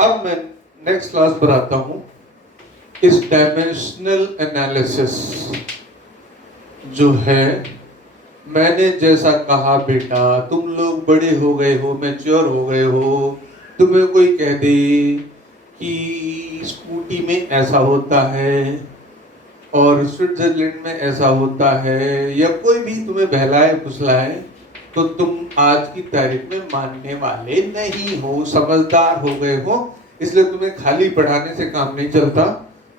अब मैं next class पढ़ाता हूँ इस डायमेंशनल एनालिसिस जो है। मैंने जैसा कहा बेटा, तुम लोग बड़े हो गए हो, मैच्योर हो गए हो, तुम्हें कोई कह दे कि स्कूटी में ऐसा होता है और स्विट्जरलैंड में ऐसा होता है, या कोई भी तुम्हें बहलाए फुसलाए, तो तुम आज की तारीख में मानने वाले नहीं हो, समझदार हो गए हो। इसलिए तुम्हें खाली पढ़ाने से काम नहीं चलता,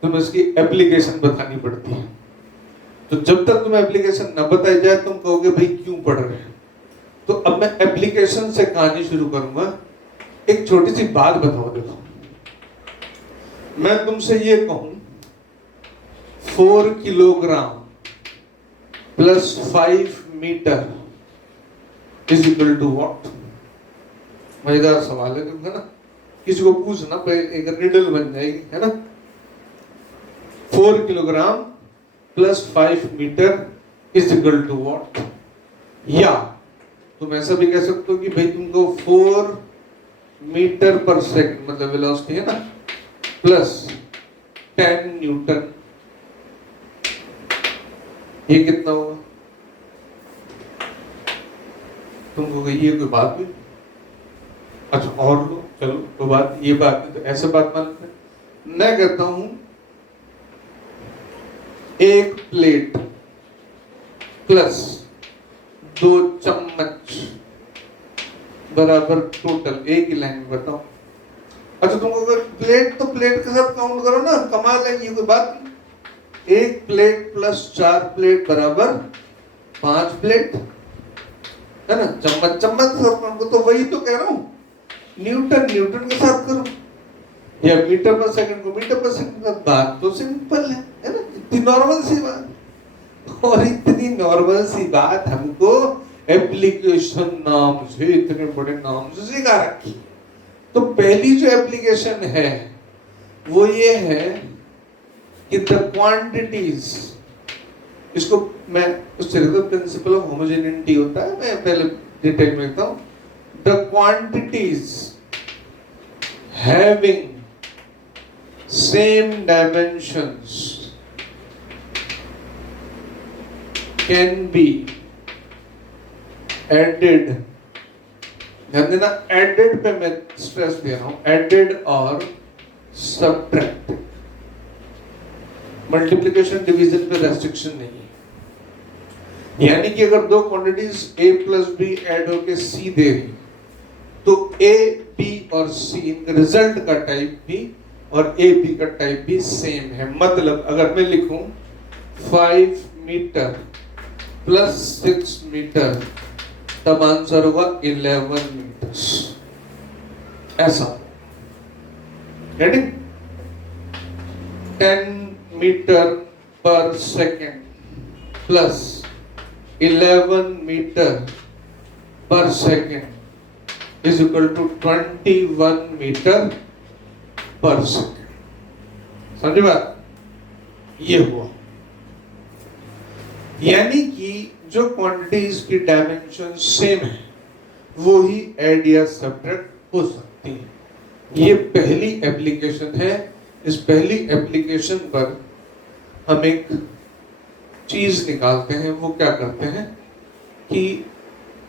तुम्हें इसकी एप्लीकेशन बतानी पड़ती है। तो जब तक तुम्हें एप्लीकेशन न बताई जाए तुम कहोगे भाई क्यों पढ़ रहे हैं। तो अब मैं एप्लीकेशन से कहानी शुरू करूंगा। एक छोटी सी बात बताओ। देखो, मैं तुमसे ये कहूं 4 kilogram plus 5 metre is equal to what? मजेदार सवाल है तुमका ना, किसी को पूछना एक रिडल बन जाएगी, है ना। 4 kilogram plus 5 metre is equal to what? या तुम ऐसा भी कह सकते हो कि भाई तुमको 4 मीटर पर सेकंड मतलब वेलोसिटी है ना, प्लस 10 न्यूटन, ये कितना होगा? तुमको ये कोई बात भी? अच्छा और लो, चलो तो बात ये बात नहीं, तो ऐसे बात मान लेते हैं। मैं कहता हूं एक प्लेट प्लस 2 चम्मच बराबर टोटल, एक ही लाइन में बताओ। अच्छा तुमको अगर प्लेट तो प्लेट के साथ काउंट करो ना, कमाल है, ये कोई बात नहीं। एक प्लेट प्लस 4 प्लेट बराबर 5 प्लेट, है ना। चम्मच चम्मच के साथ को, तो वही तो कह रहा हूं। न्यूटन न्यूटन के साथ करो, या मीटर पर सेकंड को मीटर पर सेकंड का। बात तो सिंपल है ना, इतनी नॉर्मल सी बात। और इतनी नॉर्मल सी बात हमको एप्लीकेशन नाम से, इतने बड़े नाम से सिखा रखी। तो पहली जो एप्लीकेशन है वो ये है कि द क्वांटिटीज, इसको मैं उससे प्रिंसिपल ऑफ होमोजेनिटी होता है, मैं पहले डिटेल में लिखता हूं। The quantities having same dimensions can be added, ध्यान देना, एडेड पे मैं स्ट्रेस दे रहा हूं, एडेड और सब्ट्रैक्टेड। मल्टीप्लिकेशन डिवीजन पे रेस्ट्रिक्शन नहीं है। यानी कि अगर दो quantities a plus B add होके c दे रही, तो a, b और c इनका रिजल्ट का टाइप भी और a, b का टाइप भी सेम है। मतलब अगर मैं लिखूं 5 मीटर प्लस 6 मीटर, तब आंसर होगा 11 मीटर्स। ऐसा ready? 10 metre per second plus 11 metre per second is equal to 21 metre per second. समझे बात? ये हुआ। यानी कि जो क्वांटिटीज की डायमेंशन सेम है वो ही ऐड या सब्ट्रैक्ट हो सकती है। ये पहली एप्लीकेशन है। इस पहली एप्लीकेशन पर हम एक चीज निकालते हैं। वो क्या करते हैं कि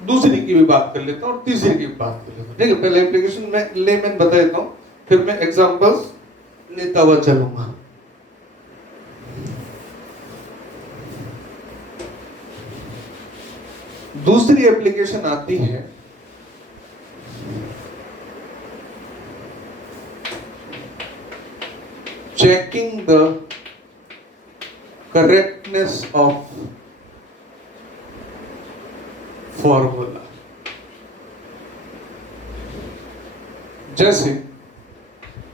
दूसरी की भी बात कर लेता हूं और तीसरी की भी बात कर लेता हूं। ठीक है, पहले एप्लीकेशन में लेमन बता देता हूं, फिर मैं एग्जांपल्स लेता हुआ चलूंगा। दूसरी एप्लीकेशन आती है checking the correctness of formula. जैसे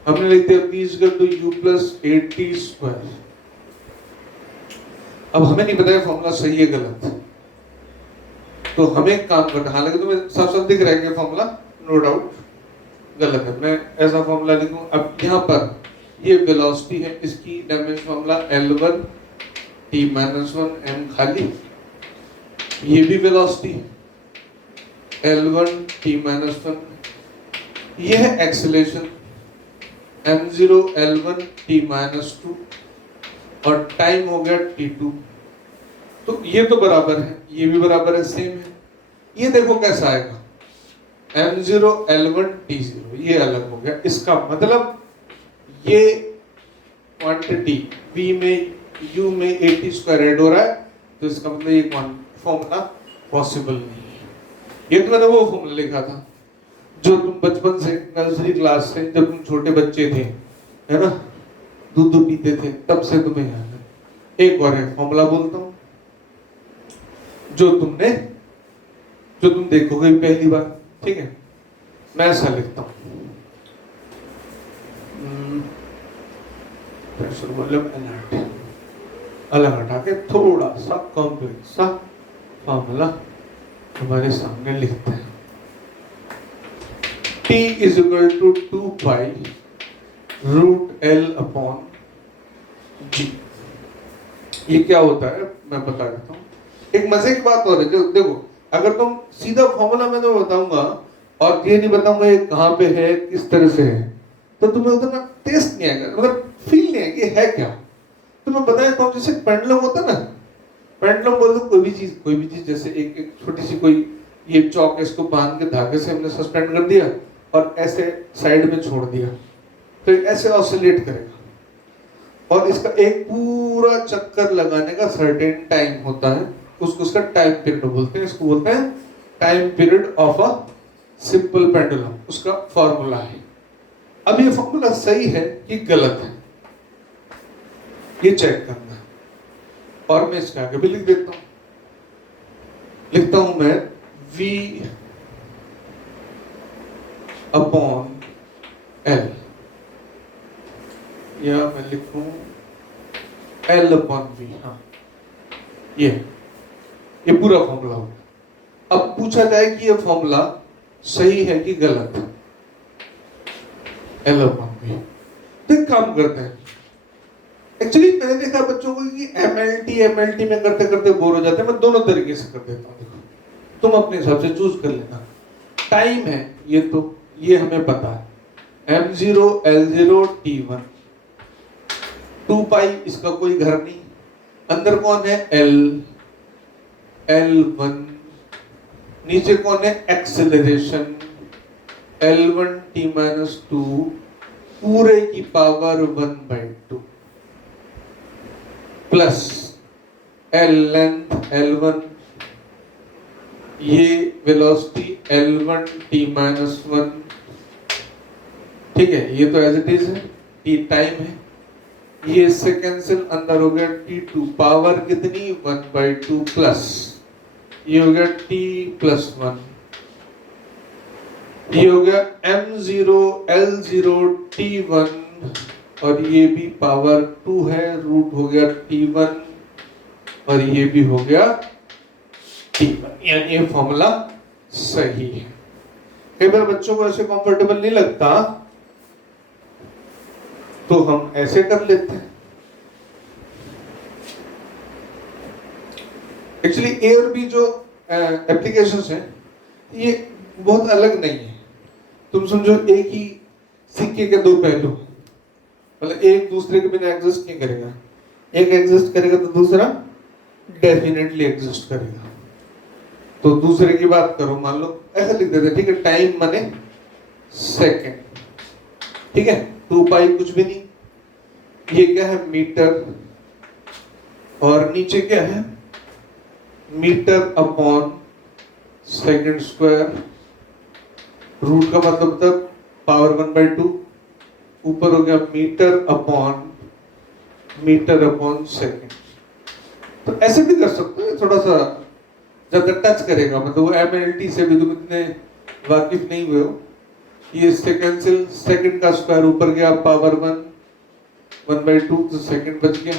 हमने लिख दिया p equal to u plus 80 square. अब हमें नहीं पता है फॉर्मूला सही है गलत, तो हमें काम करना, हालांकि तुम्हें साफ साफ दिख रहा है कि फॉर्मूला नो डाउट गलत है। मैं ऐसा फॉर्मूला लिखूं, अब यहाँ पर ये वेलोसिटी है, इसकी dimension formula L1 t minus 1 m खाली, ये भी वेलोसिटी है L1 t माइनस 1, ये है एक्सेलरेशन m0 l1 t-2 और टाइम हो गया t2। तो ये तो बराबर है, ये भी बराबर है, सेम है। ये देखो कैसा आएगा, m0 l1 t0, ये अलग हो गया। इसका मतलब ये क्वांटिटी v में u में 80 स्क्वायर ऐड हो रहा है, तो इसका मतलब ये फॉर्मूला पॉसिबल नहीं है। ये तो मैंने वो फॉर्मूला लिखा था जो तुम बचपन से, नर्सरी क्लास से, जब तुम छोटे बच्चे थे, है ना, दूध पीते थे, तब से तुम्हें याद है। एक और है फॉर्मूला बोलता हूं, जो तुम देखोगे पहली बार, ठीक है। मैं ऐसा लिखता हूं, प्रेशर वॉल्यूम एनर्जी अलग हटा के थोड़ा सा कॉम्प्लेक्स सा फॉर्मूला हमारे सामने लिखते हैं। T is equal to 2 pi root L upon G। ये क्या होता है मैं बता देता हूँ। एक मजे की बात हो रही है, देखो अगर तुम सीधा फॉर्मूला मैं तो बताऊंगा और ये नहीं बताऊंगा ये कहाँ पे है, किस तरह से है, तो तुम्हें उतना टेस्ट नहीं आएगा, मतलब फील नहीं आएगी है क्या। तो मैं बताया तो जैसे पेंडुलम होता ना, पेंडुलम बोल दो, कोई भी चीज जैसे एक छोटी सी कोई ये चौक, इसको बांध के धागे से हमने सस्पेंड कर दिया और ऐसे साइड में छोड़ दिया, तो ऐसे ऑसिलेट करेगा। और इसका एक पूरा चक्कर लगाने का सर्टेन टाइम होता है, उसका टाइम पीरियड बोलते हैं। इसको बोलते हैं time period of a simple pendulum, उसका फॉर्मूला है। अब ये फॉर्मूला सही है कि गलत है, ये चेक करना है। और मैं इसके आगे भी लिख देता हूं, लिखता हूं मैं V अपॉन L, या मैं लिखूं L अपॉन V। हाँ, ये पूरा फॉर्मूला होगा। अब पूछा जाए कि ये फॉर्मूला सही है कि गलत है, L अपॉन V। तो एक काम करते हैं, एक्चुअली मैंने देखा बच्चों को कि MLT में करते करते बोर हो जाते हैं। मैं दोनों तरीके से कर देता हूँ, देखो तुम अपने हिसाब से चूज कर लेना। टाइम है ये, तो ये हमें पता है, m0 l0 t1, 2 पाई, इसका कोई घर नहीं। अंदर कौन है, L1, नीचे कौन है, एक्सेलरेशन L1 t-2 पूरे की power 1/2 plus L length L1, ये वेलोसिटी L1 t-1, ठीक है। ये तो एज इट इज है, t टाइम है, ये इससे कैंसिल, अंदर हो गया t2 पावर कितनी 1/2 प्लस ये हो गया t+1, ये हो गया m0 l0 t1 और ये भी पावर 2 है, रूट हो गया t1 और ये भी हो गया t1, यानी ये फॉर्मूला सही है। कई बार बच्चों को ऐसे कंफर्टेबल नहीं लगता तो हम ऐसे कर लेते हैं। एक्चुअली ए और बी जो एप्लीकेशंस हैं ये बहुत अलग नहीं है। तुम समझो एक ही सिक्के के दो पहलू, मतलब एक दूसरे के बिना एग्जिस्ट नहीं करेगा, एक एग्जिस्ट करेगा तो दूसरा डेफिनेटली एग्जिस्ट करेगा। तो दूसरे की बात करो, मान लो ऐसा लिख देते, ठीक है, टाइम माने सेकंड, ठीक है, 2 पाई कुछ भी नहीं, ये क्या है मीटर, और नीचे क्या है metre upon second square, root का मतलब तब पावर 1/2, ऊपर हो गया मीटर अपॉन सेकंड। तो ऐसे भी कर सकते हो, थोड़ा सा ज्यादा टच करेगा, मतलब वो MLT से भी तुम इतने वाकिफ नहीं हुए हो। ये इससे कैंसिल, सेकंड का स्क्वायर ऊपर गया, पावर 1/2, तो सेकंड बच गया,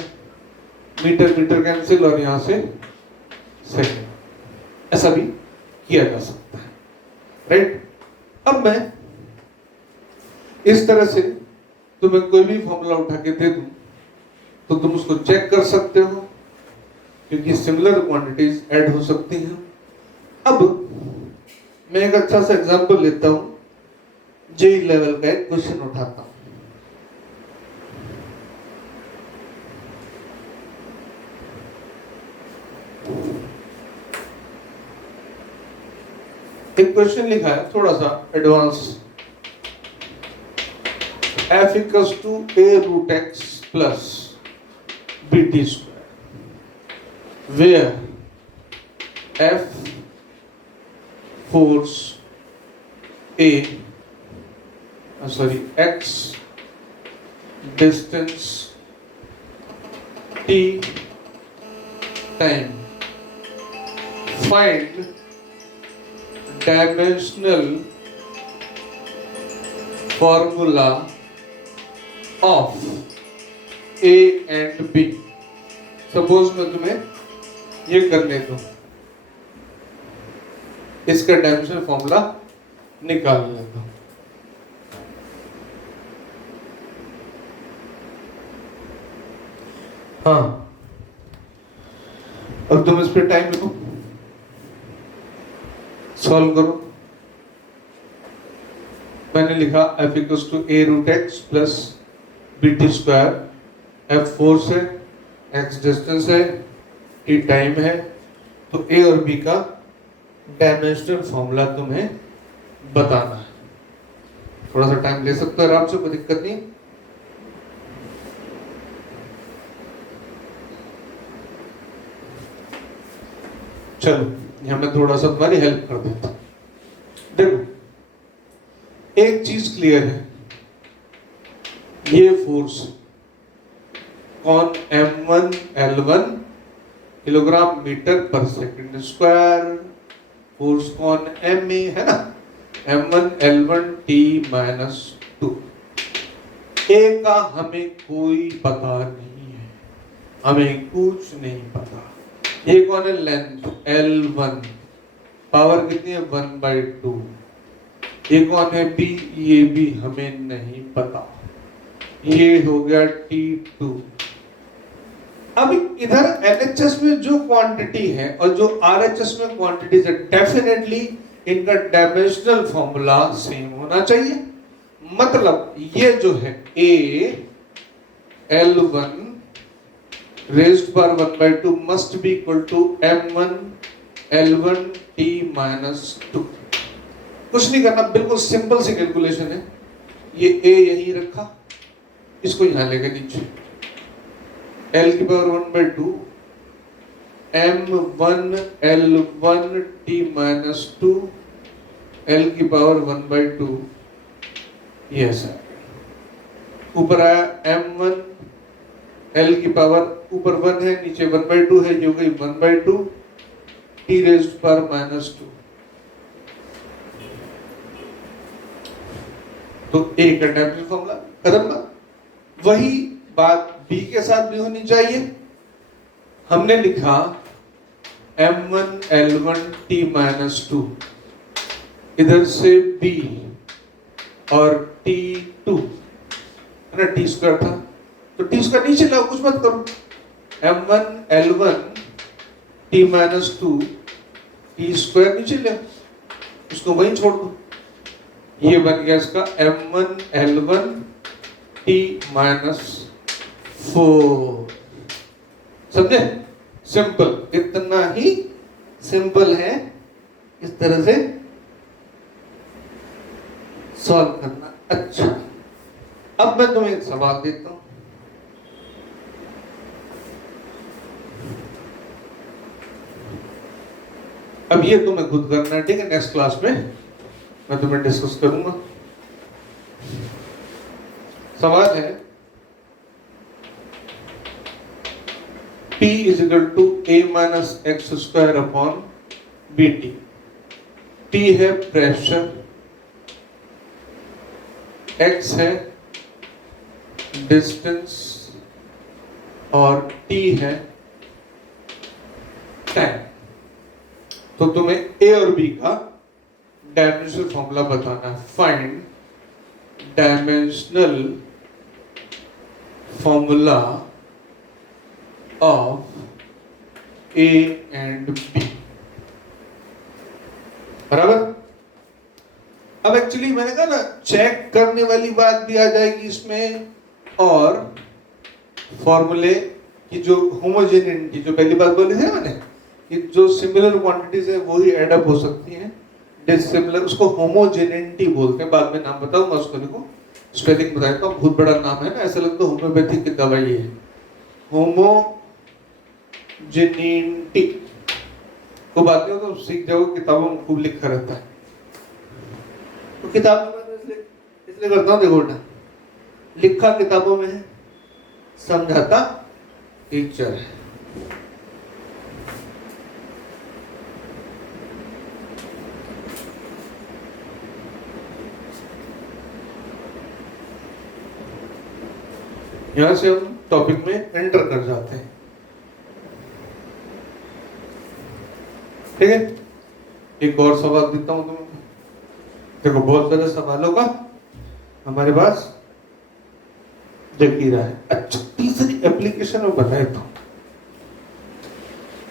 मीटर कैंसिल और यहां से सेकंड, ऐसा भी किया जा सकता है, राइट। अब मैं इस तरह से तुम्हें कोई भी फॉर्मूला उठा के दे दूं तो तुम उसको चेक कर सकते हो, क्योंकि सिमिलर क्वांटिटीज ऐड हो सकती हैं। अब मैं एक अच्छा सा एग्जांपल लेता हूं, जेई लेवल का एक क्वेश्चन उठाता हूं। एक क्वेश्चन लिखा है थोड़ा सा advance, f equals to a root x plus bt square, where f force a x distance t time, find dimensional formula of A and B। Suppose मैं तुम्हें ये करने दूं, इसका डायमेंशनल फॉर्मूला निकाल लेता हूं। हाँ, अब तुम इस पे टाइम लिखो, सॉल्व करो। मैंने लिखा f equals to a root x plus bt square, f force है, x डिस्टेंस है, t टाइम है, तो a और b का डायमेंशनल फॉर्मूला तुम्हें बताना है। थोड़ा सा टाइम ले सकते हो आराम से, कोई दिक्कत नहीं। चलो यहां मैं थोड़ा सा तुम्हारी हेल्प कर देता हूं। देखो एक चीज क्लियर है, ये फोर्स कौन m1 L1 किलोग्राम मीटर पर सेकंड स्क्वायर, फोर्स कौन ma है ना, m1 L1 t minus 2। a का हमें कोई पता नहीं है, हमें कुछ नहीं पता। ये कौन है, लेंथ L1, पावर कितनी है 1/2। ये कौन है B, ये भी हमें नहीं पता। ये हो गया T2। अब इधर LHS में जो क्वांटिटी है और जो RHS में क्वांटिटी है, डेफिनेटली इनका डायमेंशनल फॉर्मूला सेम होना चाहिए। मतलब ये जो है A L1 raised to power 1/2 must be equal to m1 L1 t minus 2। कुछ नहीं करना, बिल्कुल सिंपल सी कैलकुलेशन है। ये a यहीं रखा, इसको यहां लेके नीचे, l की power 1/2 m1 L1 t minus 2 l की पावर 1/2, ये ऐसा ऊपर आया m1 l की पावर ऊपर 1 है, नीचे 1/2 है, ये हो गई 1/2 t raised to power minus 2। तो a का डायमेंशनल फॉर्मूला खत्म ना। वही बात b के साथ भी होनी चाहिए। हमने लिखा m1 L1 t minus 2, इधर से b और t2 है ना, t स्क्वायर था तो t स्क्वायर नीचे लाओ, कुछ मत करो। m1 L1 t minus 2 t square नीचे ले, उसको वहीं छोड़ दो। ये बन गया इसका m1 L1 t minus 4। समझे? सिंपल, इतना ही सिंपल है, इस तरह से सॉल्व करना। अच्छा, अब मैं तुम्हें एक सवाल देता हूं। अब ये तुम्हें खुद करना है, ठीक है? नेक्स्ट क्लास में मैं तुम्हें डिस्कस करूंगा। सवाल है P is equal to a minus x square upon bt। P है प्रेशर, x है डिस्टेंस और t है टाइम। तो तुम्हें a और b का डायमेंशनल फॉर्मूला बताना है। Find dimensional formula of a and b। बराबर। अब एक्चुअली मैंने कहा ना, चेक करने वाली बात भी आ जाएगी इसमें, और फॉर्मूले की जो होमोजेनिटी, जो पहली बात बोली थी मैंने कि जो सिमिलर क्वांटिटीज है वो ही एड अप हो सकती हैं, डिसिमिलर, उसको होमोजेनिटी बोलते हैं। बाद में नाम बताऊंगा उसको, देखो स्पेलिंग बताता हूँ, बहुत बड़ा नाम है ना, ऐसा लगता है होम्योपैथिक की दवाई है। होमोजेनिटी को बात नहीं हो तो सीख जाओगे, किताबों में खूब लिखा रहता है। तो किताब में मैं इसलिए करता हूँ, देखो ना लिखा किताबों में है, समझाता टीचर है। यहां से हम टॉपिक में एंटर कर जाते हैं, ठीक है। एक और सवाल देता हूं तुम्हें, देखो बहुत सारे सवालों का हमारे पास जखीरा है। अच्छा, तीसरी एप्लीकेशन में बताए तो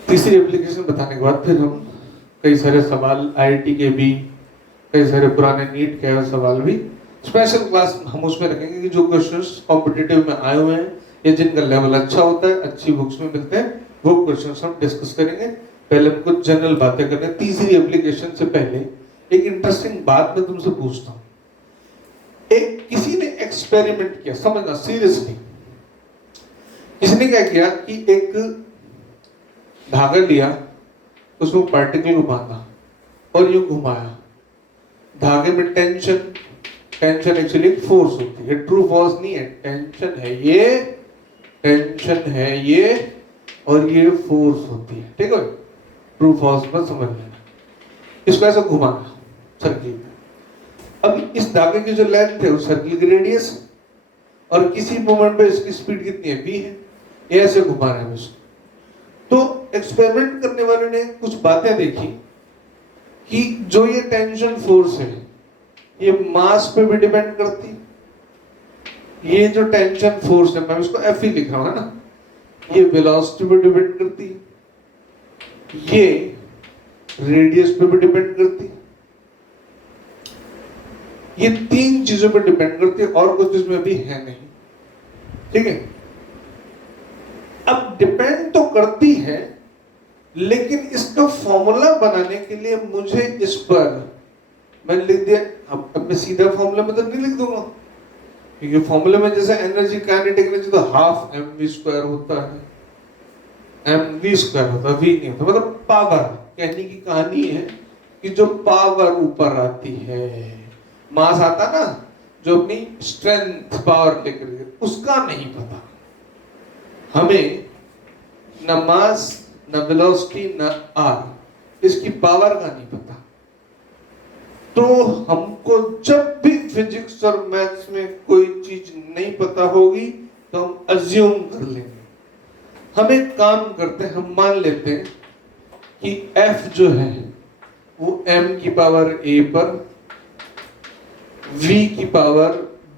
तीसरी एप्लीकेशन बताने के बाद फिर हम कई सारे सवाल आईआईटी के भी, कई सारे पुराने नीट के सवाल भी स्पेशल क्लास हम उसमें रखेंगे कि जो क्वेश्चंस कॉम्पिटिटिव में आए हुए हैं या जिनका लेवल अच्छा होता है, अच्छी बुक्स में मिलते हैं, वो क्वेश्चंस हम डिस्कस करेंगे। पहले हम कुछ जनरल बातें करते हैं। तीसरी एप्लीकेशन से पहले एक इंटरेस्टिंग बात मैं तुमसे पूछता हूँ। एक किसी ने एक्सपेरिमेंट किया, समझना सीरियसली, किसने क्या किया कि एक धागा लिया, उसमें पार्टिकल को बांधा और यूं घुमाया। धागे में टेंशन एक्चुअली फोर्स होती है, ट्रू फॉल्स नहीं है, टेंशन है ये, टेंशन है ये, और ये फोर्स होती है, ठीक है। ट्रू फॉल्स में समझ लेना। इसको ऐसे घुमाना सर्किल में। अब इस धागे की जो लेंथ है वो सर्किल की रेडियस, और किसी मोमेंट पे इसकी स्पीड कितनी है, v है। ये ऐसे घुमा रहे हैं इसको। तो एक्सपेरिमेंट करने वाले ने कुछ बातें देखी कि जो ये टेंशन फोर्स है ये मास पे भी डिपेंड करती, ये जो टेंशन फोर्स है, मैं इसको F ही लिख रहा हूं, है ना, ये वेलोसिटी पे डिपेंड करती, ये रेडियस पे भी डिपेंड करती, ये तीन चीजों पे डिपेंड करती है, और कुछ इसमें भी है नहीं, ठीक है। अब डिपेंड तो करती है, लेकिन इसका फॉर्मूला बनाने के लिए मुझे इस पर मैंने लिख दिया। अब मैं सीधा फॉर्मूला में तो नहीं लिख दूंगा, क्योंकि फॉर्मूले में जैसे एनर्जी, काइनेटिक एनर्जी तो हाफ mv² होता है, mv² होता है, v नहीं होता। मतलब पावर, कहने की कहानी है कि जो पावर ऊपर आती है, मास आता ना जो अपनी स्ट्रेंथ पावर लेकर, उसका नहीं पता हमें, न मास न वेलोसिटी न आर, इसकी पावर का नहीं पता। तो हमको जब भी फिजिक्स और मैथ्स में कोई चीज नहीं पता होगी तो हम अज्यूम कर लेंगे। हम एक काम करते हैं, हम मान लेते हैं कि F जो है वो m की पावर a पर, v की पावर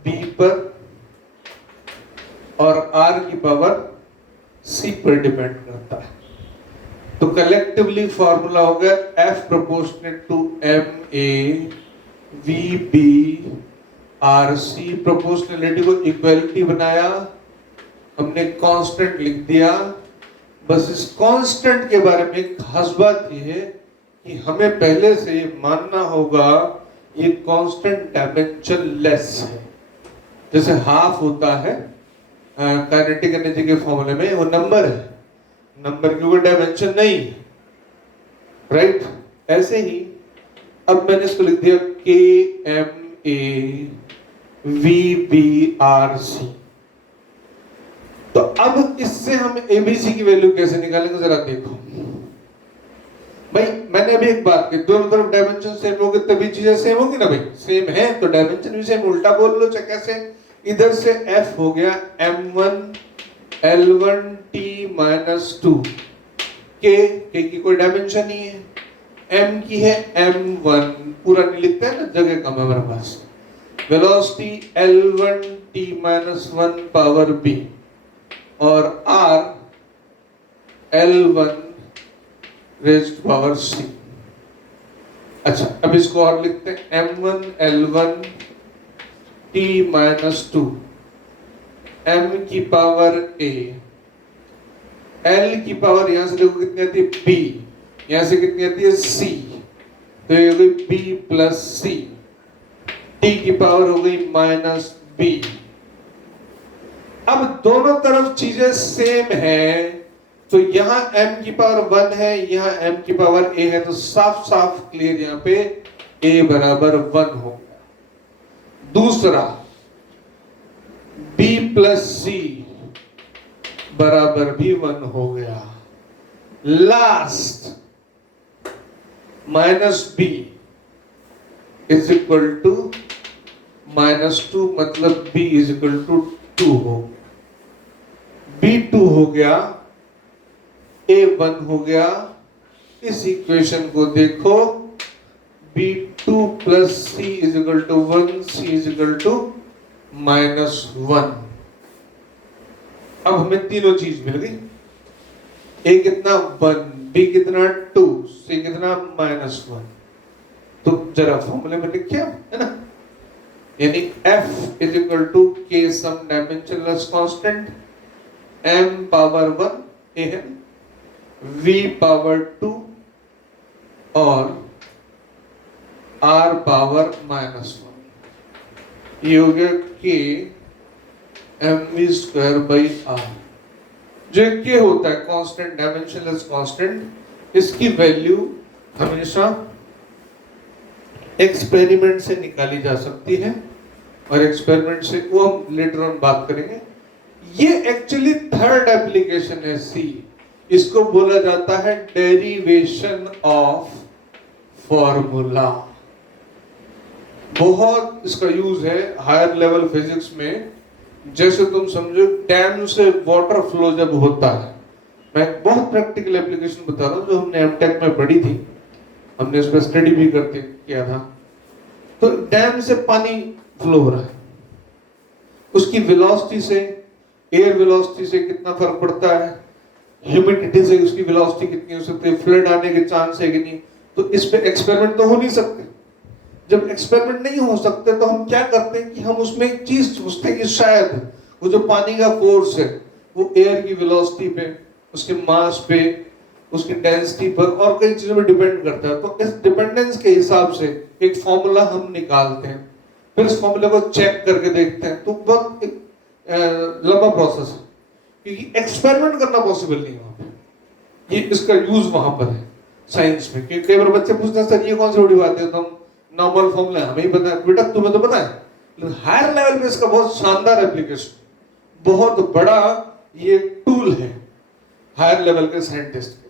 b पर और r की पावर c पर डिपेंड करता है। तो कलेक्टिवली फॉर्मूला हो गया F proportionate to ma vb rc। Proportionality को इक्वलिटी बनाया, हमने कांस्टेंट लिख दिया। बस इस कांस्टेंट के बारे में एक खास बात यह है कि हमें पहले से मानना होगा ये कांस्टेंट डायमेंशन लेस है। जैसे हाफ होता है काइनेटिक एनर्जी के फॉर्मूले में, वो नंबर है, नंबर की कोई डायमेंशन नहीं, राइट। ऐसे ही अब मैंने इसको लिख दिया KMA VBRC। तो अब इससे हम ABC की वैल्यू कैसे निकालेंगे जरा देखो भाई। मैंने अभी एक बात की, दोनों तरफ डायमेंशन सेम होगी तभी चीजें सेम होगी ना भाई, सेम है तो डायमेंशन भी सेम। उल्टा बोल लो चाहे कैसे, इधर से F हो गया M1 L1T-2, K की कोई डायमेंशन नहीं है, M की है M1, पूरा नहीं लिखते हैं ना, जगह कम है हमारे पास। वेलोसिटी L1T-1 पावर B और R L1 raised power C। अच्छा, अब इसको और लिखते हैं M1 L1 T-2 M की पावर A, L की पावर यहां से देखो कितनी आती है B, यहां से कितनी आती है C, तो ये हो गई b प्लस सी, t की पावर हो गई माइनस b। अब दोनों तरफ चीजें सेम है, तो यहां m की पावर 1 है, यहां m की पावर a है, तो साफ साफ क्लियर यहां पे a बराबर 1 हो गया। दूसरा b प्लस सी बराबर भी 1 हो गया। Last minus b is equal to -2, मतलब b इज इक्वल टू 2 हो। b 2 हो गया, a 1 हो गया। इस इक्वेशन को देखो, b2 plus c is equal to 1, c is equal to -1। अब हमें तीनों चीज मिल गई। a कितना 1, b कितना 2, c कितना -1। तो जरा फॉर्मूले में लिख क्या है ना, यानी f is equal to k some dimensionless constant m power 1 a है, v पावर 2 और r पावर -1। ये हो गया k mv square by r। जो k होता है कांस्टेंट, डायमेंशनलेस कांस्टेंट, इसकी वैल्यू हमेशा एक्सपेरिमेंट से निकाली जा सकती है, और एक्सपेरिमेंट से वो हम लेटर ऑन बात करेंगे। ये एक्चुअली थर्ड एप्लीकेशन है सी, इसको बोला जाता है डेरिवेशन ऑफ फॉर्मूला। बहुत इसका यूज है हायर लेवल फिजिक्स में। जैसे तुम समझो डैम से वाटर फ्लो जब होता है, मैं बहुत प्रैक्टिकल एप्लीकेशन बता रहा हूँ जो हमने एमटेक में पढ़ी थी, हमने इस पर स्टडी भी करते किया था। तो डैम से पानी फ्लो हो रहा है, उसकी वेलोसिटी से, एयर वेलोसिटी से कितना फर्क पड़ता है, ह्यूमिडिटी से उसकी वेलोसिटी कितनी हो सकती है, फ्लड आने के चांस है कि नहीं। तो इस पे एक्सपेरिमेंट तो हो नहीं सकते। जब एक्सपेरिमेंट नहीं हो सकते तो हम क्या करते हैं कि हम उसमें एक चीज सोचते हैं कि शायद वो जो पानी का फोर्स है वो एयर की वेलोसिटी पे, उसके मास पे, उसकी डेंसिटी पर और कई चीजों पे डिपेंड करता है। तो इस डिपेंडेंस के हिसाब से एक फॉर्मूला हम निकालते हैं, फिर इस फॉर्मूले को चेक करके देखते हैं। तो बहुत एक लंबा प्रोसेस है, क्योंकि एक्सपेरिमेंट करना पॉसिबल नहीं है वहां पे। ये इसका यूज वहां पर है साइंस में। क्योंकि कई बार बच्चे पूछते हैं सर ये कौन सी बड़ी बात है, तो हम नॉर्मल फॉर्मूला हमें ही पता है, बेटा तुम्हें तो पता है। लेकिन हायर लेवल पे इसका बहुत शानदार एप्लीकेशन, बहुत बड़ा ये टूल है हायर लेवल के साइंटिस्ट के।